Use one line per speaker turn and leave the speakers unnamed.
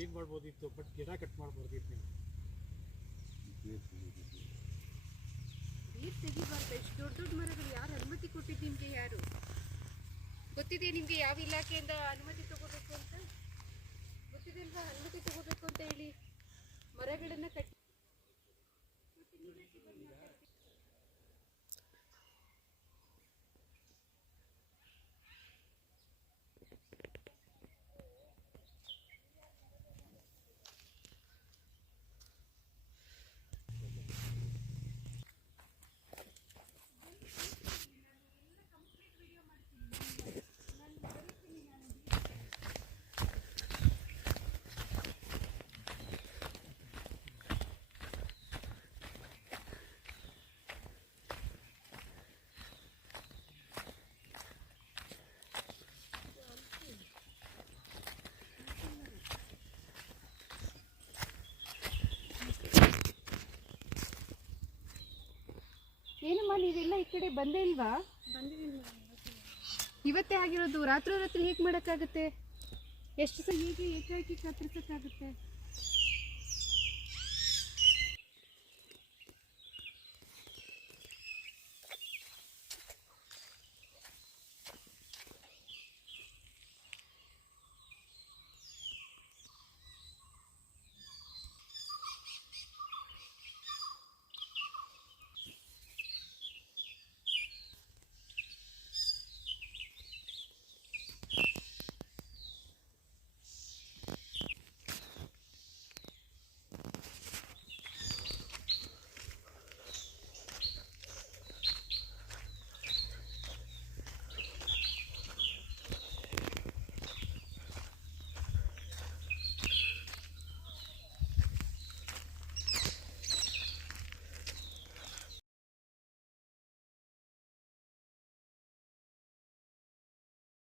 Clean ಮಾಡ್ಬೋದಿತ್ತು, but ಗಿಡ cut ಮಾಡ್ಬೋದಿತ್ತು. ನೀವು
ನೀರು ತೆಗಿಬಾರ್ದು ಎಷ್ಟು ದೊಡ್ಡ ದೊಡ್ಡ ಮರಗಳು ಯಾರು ಅನುಮತಿ ಕೊಟ್ಟಿದ್ದು ನಿಮಗೆ ಯಾರು? ಗೊತ್ತಿದೆ ನಿಮಗೆ ಯಾವ ಇಲಾಖೆಯಿಂದ ಅನುಮತಿ ತಗೋಬೇಕು ಅಂತ? ಗೊತ್ತಿದೆ ಅನುಮತಿ ತಗೋಬೇಕು ಅಂತ ಹೇಳಿ. ಏನಮ್ಮ ನೀವೆಲ್ಲ ಈ ಕಡೆ ಬಂದೇ ಇಲ್ವಾ? ಇವತ್ತೇ ಆಗಿರೋದು ರಾತ್ರಿ ರಾತ್ರಿ ಹೇಗೆ ಮಾಡೋಕ್ಕಾಗುತ್ತೆ? ಎಷ್ಟು ಸಹ ಹೇಗೆ ಏಕಾಏಕಿ ಕತ್ತರಿಸೋಕ್ಕಾಗುತ್ತೆ?